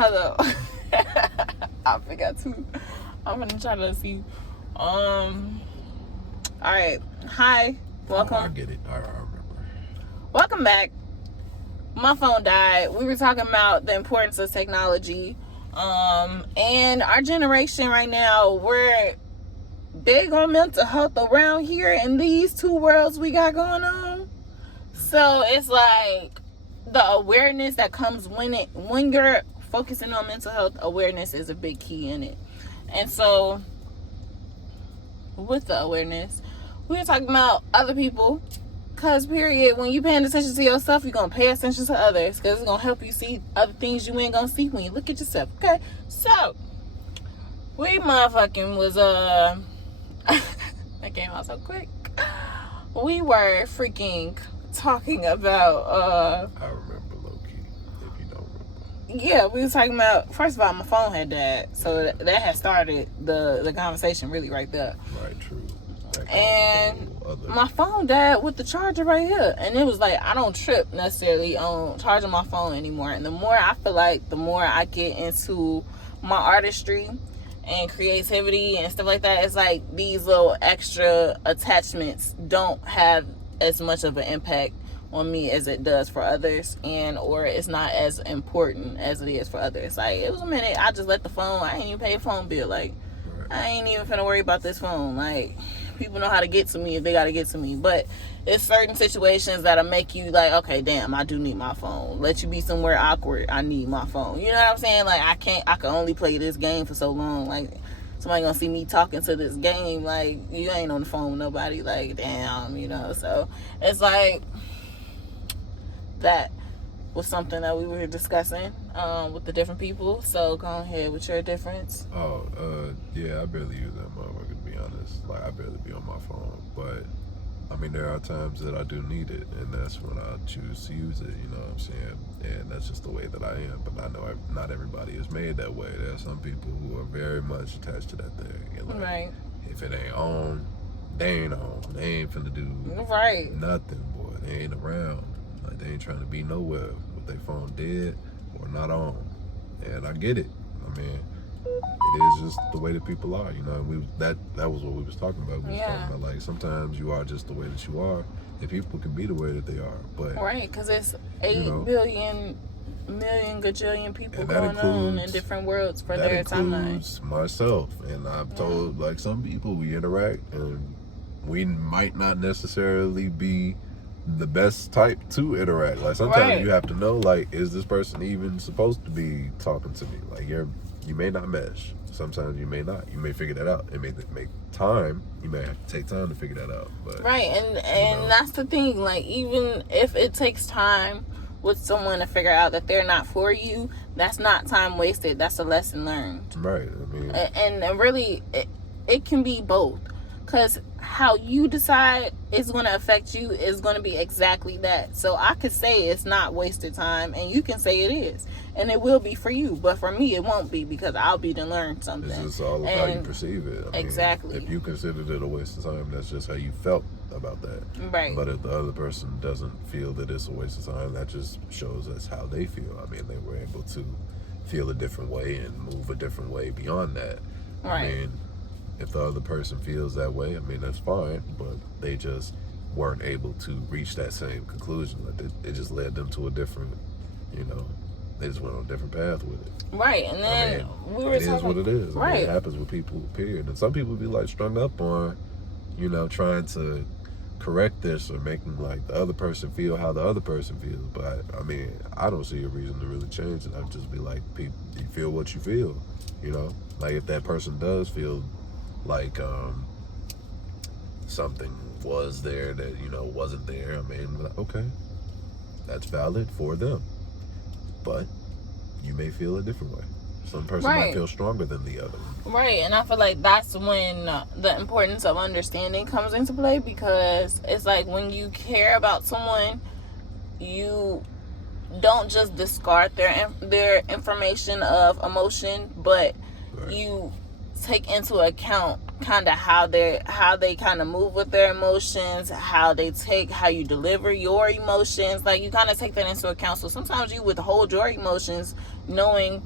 Hello. I forgot to. I'm gonna try to see. All right. Hi. Welcome. Oh, I get it. I remember. Welcome back. My phone died. We were talking about the importance of technology. And our generation right now, we're big on mental health around here in these two worlds we got going on. So it's like the awareness that comes when you're focusing on mental health, awareness is a big key in it. And so with the awareness, we were talking about other people. Because, period, when you paying attention to yourself, you're going to pay attention to others. Because it's going to help you see other things you ain't going to see when you look at yourself. Okay? So, we motherfucking was, that came out so quick. We were freaking talking about, I remember low-key, if you don't remember. Yeah, we was talking about, first of all, my phone had died. So, that had started the conversation really right there. Right, true. And my phone died with the charger right here, and it was like I don't trip necessarily on charging my phone anymore. And the more I feel like, the more I get into my artistry and creativity and stuff like that, it's like these little extra attachments don't have as much of an impact on me as it does for others, and or it's not as important as it is for others. Like, it was a minute I just let the phone, I ain't even pay a phone bill. Like, I ain't even finna worry about this phone. Like, people know how to get to me if they gotta get to me. But it's certain situations that'll make you like, okay, damn, I do need my phone. Let you be somewhere awkward, I need my phone. You know what I'm saying? Like, I can only play this game for so long. Like, somebody gonna see me talking to this game. Like, you ain't on the phone with nobody. Like, damn, you know. So it's like that was something that we were discussing with the different people. So go ahead with your difference. Yeah, I barely use that motherfucker, to be honest. Like, I barely be on my phone. But, I mean, there are times that I do need it, and that's when I choose to use it, you know what I'm saying? And that's just the way that I am. But I know not everybody is made that way. There are some people who are very much attached to that thing. And like, right. If it ain't on, they ain't on. They ain't finna do nothing, boy. They ain't around. Like, they ain't trying to be nowhere with their phone dead or not on. And I get it. I mean, it is just the way that people are, you know. That was what we was talking about. We was talking about, like, sometimes you are just the way that you are, and people can be the way that they are. But right, because it's 8 billion million gajillion people going on in different worlds for their timeline. That includes myself, and I've told, like, some people we interact, and we might not necessarily be the best type to interact. Like, sometimes you have to know, like, is this person even supposed to be talking to me? Like, you may not mesh. Sometimes you may not. You may figure that out. It may make time. You may have to take time to figure that out. But and that's the thing. Like, even if it takes time with someone to figure out that they're not for you, that's not time wasted. That's a lesson learned. Right. I mean, and really, it can be both. Because how you decide is going to affect you is going to be exactly that. So I could say it's not wasted time, and you can say it is. And it will be for you. But for me, it won't be, because I'll be to learn something. It's just all about how you perceive it. I mean, exactly. If you considered it a waste of time, that's just how you felt about that. Right. But if the other person doesn't feel that it's a waste of time, that just shows us how they feel. I mean, they were able to feel a different way and move a different way beyond that. Right. I mean, if the other person feels that way, I mean, that's fine, but they just weren't able to reach that same conclusion. Like, it just led them to a different, you know, they just went on a different path with it. Right, and then we were talking... It is what it is. Right. I mean, it happens with people, period. And some people be, like, strung up on, you know, trying to correct this or making, like, the other person feel how the other person feels. But, I mean, I don't see a reason to really change it. I'd just be like, you feel what you feel, you know? Like, if that person does feel like something was there that, you know, wasn't there, I mean, okay, that's valid for them, but you may feel a different way. Some person might feel stronger than the other. Right, and I feel like that's when the importance of understanding comes into play, because it's like when you care about someone, you don't just discard their information of emotion, but you take into account kind of how they kind of move with their emotions, how you deliver your emotions. Like, you kind of take that into account. So sometimes you withhold your emotions knowing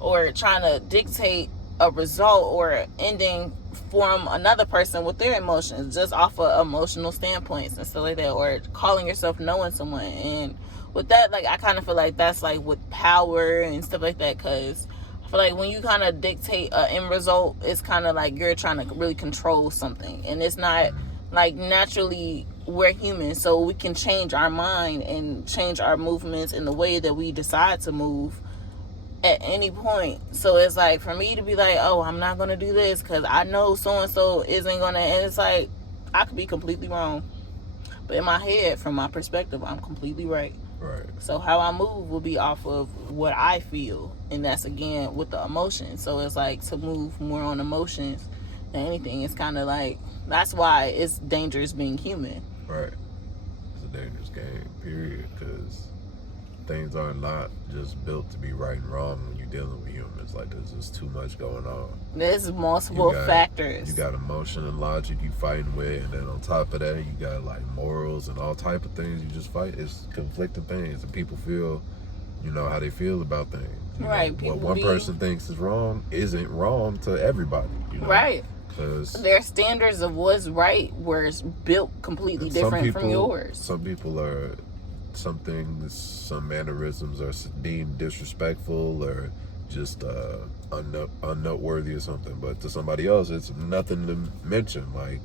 or trying to dictate a result or ending from another person with their emotions just off of emotional standpoints and stuff like that, or calling yourself knowing someone. And with that, like, I kind of feel like that's like with power and stuff like that, because I feel like when you kind of dictate an end result, it's kind of like you're trying to really control something, and it's not like naturally. We're human, so we can change our mind and change our movements in the way that we decide to move at any point. So it's like, for me to be like, oh, I'm not gonna do this because I know so and so isn't gonna, and it's like, I could be completely wrong, but in my head, from my perspective, I'm completely right. Right. So how I move will be off of what I feel, and that's again with the emotions. So it's like, to move more on emotions than anything. It's kind of like, that's why it's dangerous being human. Right. It's a dangerous game, period, because things are not just built to be right and wrong when you're dealing with humans. Like, there's just too much going on. There's multiple factors. You got emotion and logic you fighting with, and then on top of that, you got like morals and all type of things you just fight. It's conflicting things, and people feel, you know, how they feel about things. Right. What one person thinks is wrong isn't wrong to everybody. You know? Right. Their standards of what's right were built completely different from yours. Some people are, some things, some mannerisms are deemed disrespectful or just unnoteworthy or something. But to somebody else, it's nothing to mention. Like,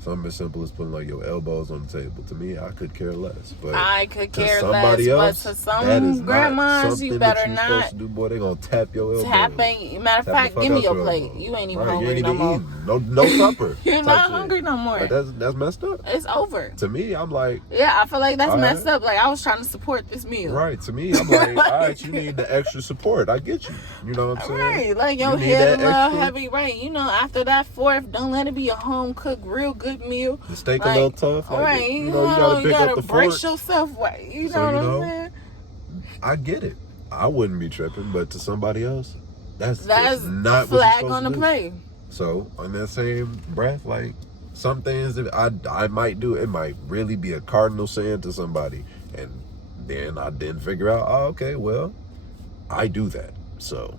something as simple as putting like your elbows on the table. To me, I could care less. But I could care less. Else, but to some grandmas, you better not. To do, boy, they gonna tap your elbow. Matter of fact, give me your plate. You ain't even hungry no more. No supper. You're not hungry no more. Like, that's messed up. It's over. To me, I'm like, yeah, I feel like that's messed up. Like, I was trying to support this meal. Right. To me, I'm like, all right, you need the extra support. I get you. You know what I'm saying? Right. Like, your head a little heavy. Right. You know, after that fourth, don't let it be a home cooked, real good meal. The steak like, a little tough. Like, right. You know, you gotta brace yourself. Right. You know what I'm saying? I get it. I wouldn't be tripping, but to somebody else, that's not flag what on the play. So on that same breath, like, some things that I might do, it might really be a cardinal sin to somebody, and then I didn't figure out, oh, okay, well, I do that, so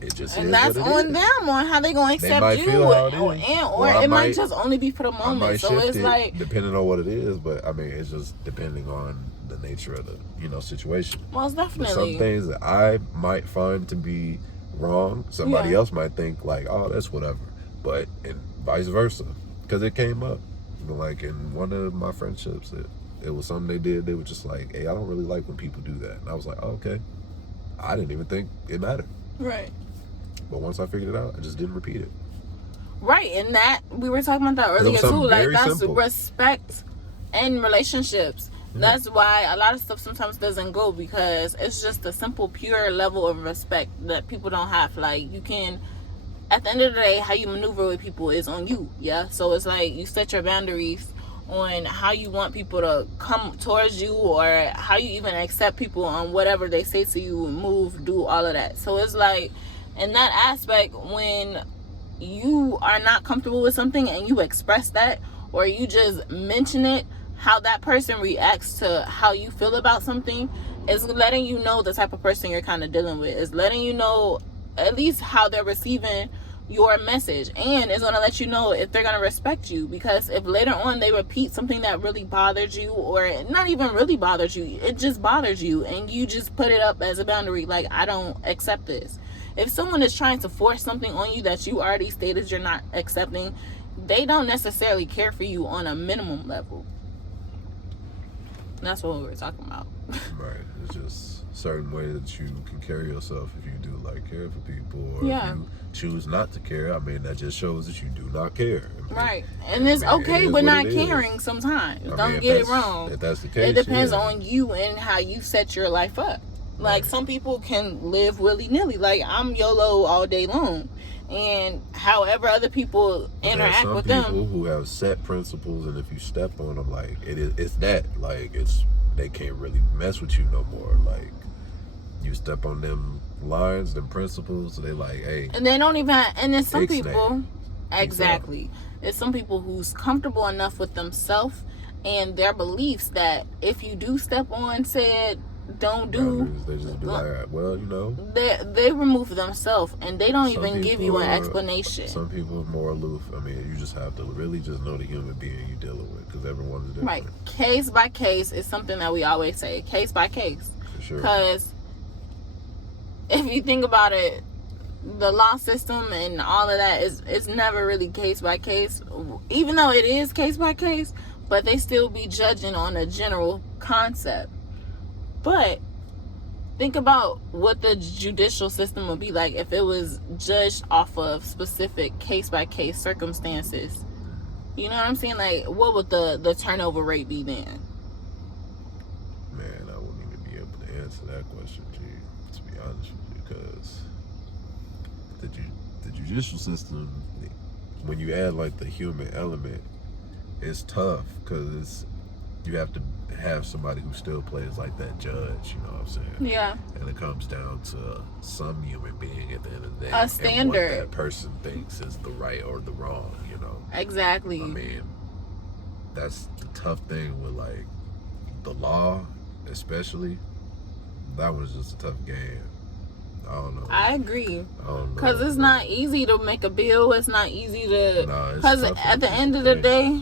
it just and that's on them, on how they gonna accept you, or it might just only be for the moment. So it's like, depending on what it is, but I mean, it's just depending on the nature of the situation. Most definitely. But some things that I might find to be wrong, somebody else might think like, oh, that's whatever, but and vice versa, because it came up, like in one of my friendships, it was something they did. They were just like, hey, I don't really like when people do that, and I was like, oh, okay, I didn't even think it mattered. Right. But once I figured it out, I just didn't repeat it. Right, and that, we were talking about that earlier too. Like, that's simple. Respect in relationships. Mm-hmm. That's why a lot of stuff sometimes doesn't go, because it's just a simple, pure level of respect that people don't have. Like, you can, at the end of the day, how you maneuver with people is on you, yeah? So it's like, you set your boundaries on how you want people to come towards you, or how you even accept people on whatever they say to you, move, do all of that. So it's like, in that aspect, when you are not comfortable with something and you express that, or you just mention it, how that person reacts to how you feel about something is letting you know the type of person you're kind of dealing with. Is letting you know at least how they're receiving your message, and it's going to let you know if they're going to respect you. Because if later on they repeat something that really bothered you, or not even really bothered you, it just bothers you, and you just put it up as a boundary, like, I don't accept this. If someone is trying to force something on you that you already stated you're not accepting, they don't necessarily care for you on a minimum level. That's what we were talking about. Right. It's just certain way that you can carry yourself if you do like care for people, or if you choose not to care. I mean, that just shows that you do not care. I mean, right. And it's okay with not caring sometimes. Don't get it wrong. If that's the case, it depends on you and how you set your life up. Like, some people can live willy-nilly. Like, I'm YOLO all day long. And however other people interact with them. Some people who have set principles, and if you step on them, like, it's that. Like, they can't really mess with you no more. Like, you step on them lines, them principles, they like, hey. And they don't even, and then some people, exactly. There's some people who's comfortable enough with themselves and their beliefs that if you do step on said don't do. They just be like, well, you know. They remove themselves, and they don't even give you an explanation. Some people are more aloof. I mean, you just have to really just know the human being you're dealing with, because everyone's different. Right. Case by case is something that we always say. Case by case. For sure. Because if you think about it, the law system and all of that is never really case by case, even though it is case by case, but they still be judging on a general concept. But think about what the judicial system would be like if it was judged off of specific case by case circumstances. You know what I'm saying? Like, what would the turnover rate be then? Man, I wouldn't even be able to answer that question, G, to be honest with you, because the judicial system, when you add like the human element, it's tough, because you have to have somebody who still plays like that judge, you know what I'm saying? Yeah. And it comes down to some human being at the end of the day. A standard. And what that person thinks is the right or the wrong, you know? Exactly. I mean, that's the tough thing with like the law, especially. That was just a tough game. I don't know. I agree. I don't know. Because it's not easy to make a bill. It's not easy to... Because at the end of the day,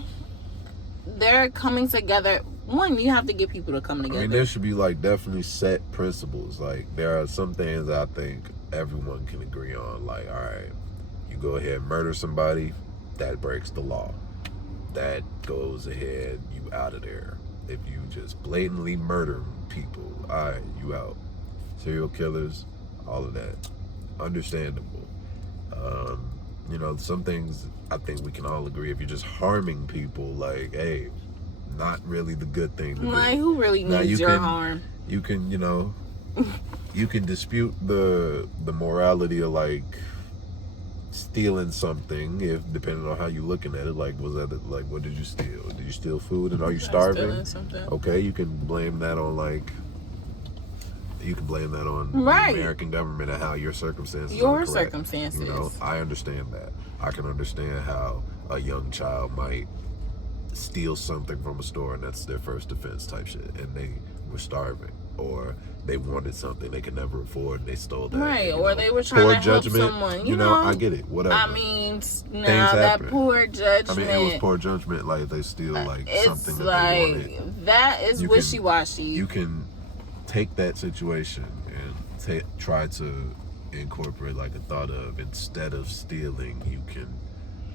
they're coming together. One, you have to get people to come together. I mean, there should be like definitely set principles. Like, there are some things I think everyone can agree on. Like, all right, you go ahead and murder somebody, that breaks the law. That goes ahead, you out of there. If you just blatantly murder people, all right, you out. Serial killers, all of that, understandable. You know, some things I think we can all agree. If you're just harming people, like, hey, not really the good thing to do. Like, who really needs your harm? You can, you know, you can dispute the morality of like stealing something, if depending on how you're looking at it. Like, was that like, what did you steal? Did you steal food, and are you starving? Okay, you can blame that on like. You can blame that on the American government and how your circumstances are correct. Circumstances. You know, I understand that. I can understand how a young child might steal something from a store and that's their first defense type shit, and they were starving, or they wanted something they could never afford and they stole that. Right, and, or they were trying to help someone. You know, I get it. Whatever. I mean, now that poor judgment. I mean, it was poor judgment. Like, they steal like something that like, they wanted. That is wishy-washy. You can take that situation and try to incorporate like a thought of, instead of stealing, you can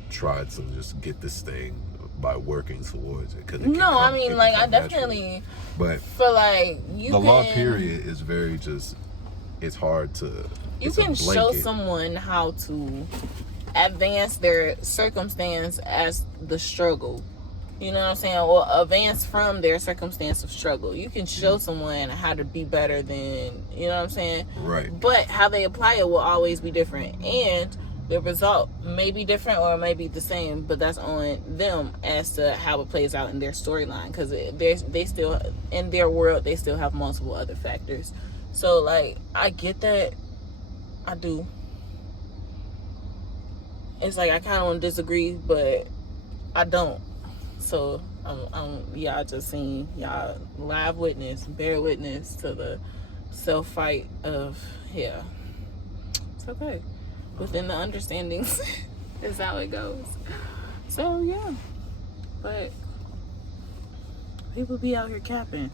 try to just get this thing by working towards it. I mean, like, I definitely feel like the law period is very just, it's hard to, you can show someone how to advance their circumstance as the struggle. You know what I'm saying? Or advance from their circumstance of struggle. You can show someone how to be better than, you know what I'm saying? Right. But how they apply it will always be different. And the result may be different or it may be the same, but that's on them as to how it plays out in their storyline. Because they still, in their world, they still have multiple other factors. So, like, I get that. I do. It's like I kind of want to disagree, but I don't. So, I just seen y'all live witness, bear witness to the self-fight of, it's okay. Within the understandings is how it goes. So, yeah. But people be out here capping.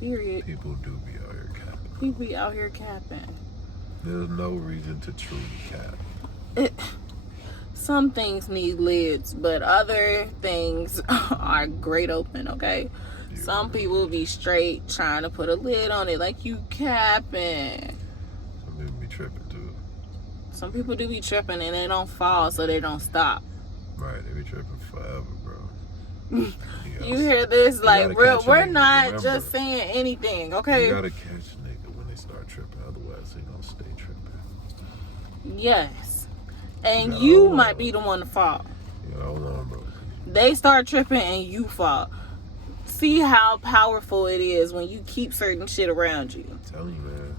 Period. People do be out here capping. People be out here capping. There's no reason to truly cap. Some things need lids, but other things are great open, okay? Some people be straight trying to put a lid on it like you capping. Some people be tripping too. Some people do be tripping and they don't fall, so they don't stop. Right, they be tripping forever, bro. You hear this? Like, we're not just saying anything, okay? You gotta catch a nigga when they start tripping, otherwise they don't stay tripping. Yes. And you might be the one to fall. Yeah, hold on, bro. They start tripping and you fall. See how powerful it is when you keep certain shit around you. I'm telling you, man.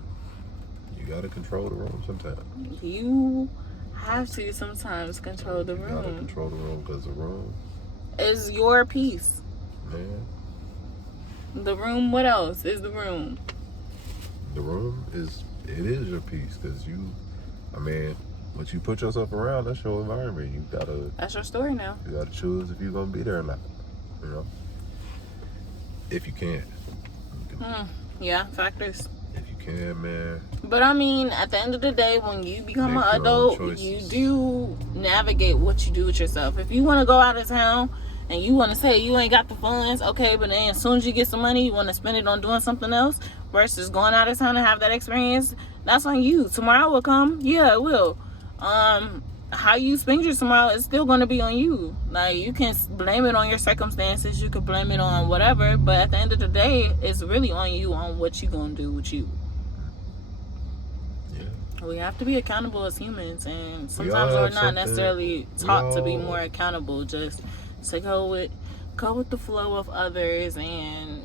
You gotta control the room sometimes. You have to sometimes control the room. You gotta control the room, because the room is your piece. Man. The room, what else is the room? the room is your piece, because once you put yourself around, that's your environment. That's your story now. You gotta choose if you're gonna be there or not. If you can. Yeah, factors. If you can, man. But I mean, at the end of the day, when you become an adult, you do navigate what you do with yourself. If you want to go out of town and you want to say you ain't got the funds, okay, but then as soon as you get some money, you want to spend it on doing something else versus going out of town and have that experience, that's on you. Tomorrow will come. Yeah, it will. How you spend your tomorrow is still going to be on you. Like, you can blame it on your circumstances, you could blame it on whatever, but at the end of the day, it's really on you, on what you going to do with you. Yeah. We have to be accountable as humans, and sometimes we're not necessarily taught to be more accountable, just to go with the flow of others. And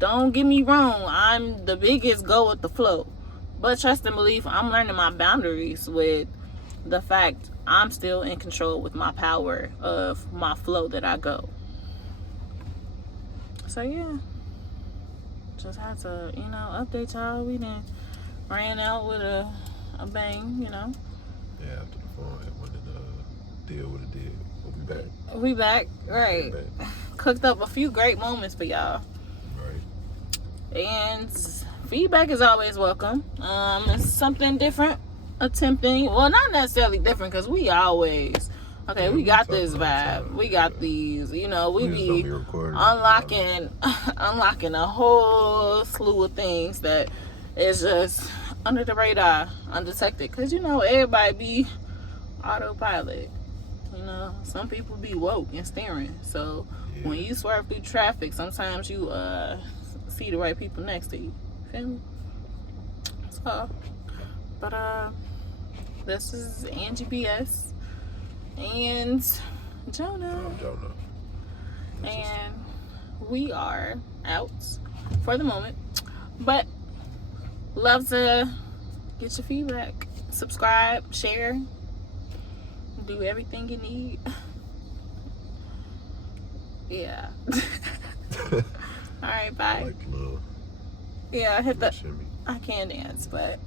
don't get me wrong, I'm the biggest go with the flow. But trust and believe, I'm learning my boundaries with the fact I'm still in control with my power of my flow that I go. So yeah, just had to, update y'all. We done ran out with a bang, Yeah, after the phone had one deal with a deal. We'll be back. We back, right. Cooked up a few great moments for y'all. Right. And feedback is always welcome. It's something different, attempting. Well, not necessarily different, because we always, we got this vibe. We got these, we be unlocking a whole slew of things that is just under the radar, undetected. Because, everybody be autopilot. Some people be woke and staring. So when you swerve through traffic, sometimes you see the right people next to you. So, but this is Angie BS and Jonah. And we are out for the moment, but love to get your feedback. Subscribe, share, do everything you need. Yeah. All right, bye. Like love. Yeah, I can't dance, but